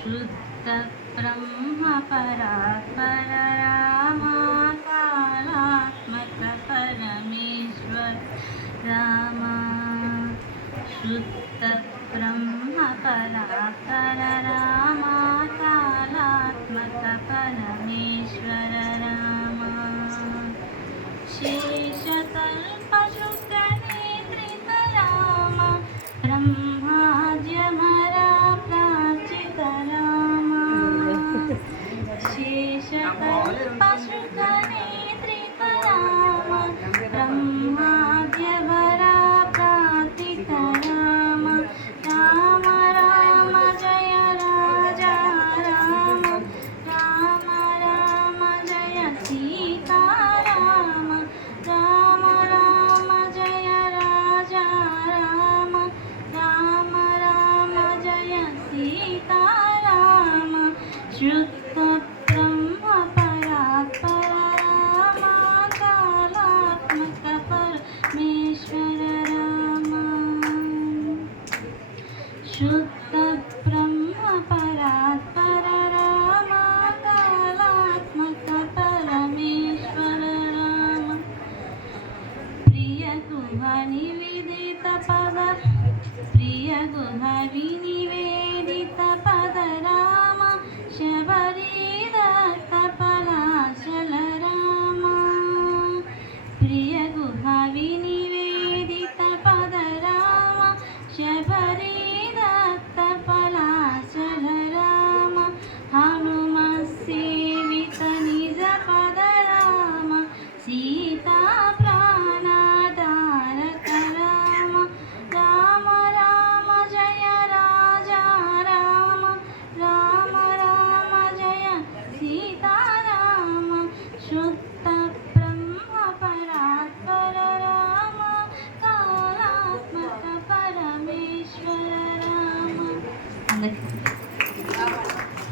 शुद्ध ब्रह्म परात्पर राम कालात्मक परमेश्वर राम शुद्ध ब्रह्म परात्पर राम कालात्मक परमेश्वर राम शेषतल्पशुद्ध नेत्रित राम ब्रह्माद्यमरा प्राचित राम शेषतल्पशुद्ध नेत्रित राम ब्रह्माद्यमरा प्राचित राम राम राम जय राजा राम राम राम जय सीता राम राम राम जय राजा राम राम राम जय सीता राम शुद्ध ब्रह्म परात्पर राम कालात्मक परमेश्वर राम शुद्ध ब्रह्म परात्पर राम कालात्मक परमेश्वर राम प्रिय गुहानि विदित पद प्रिय गुहानि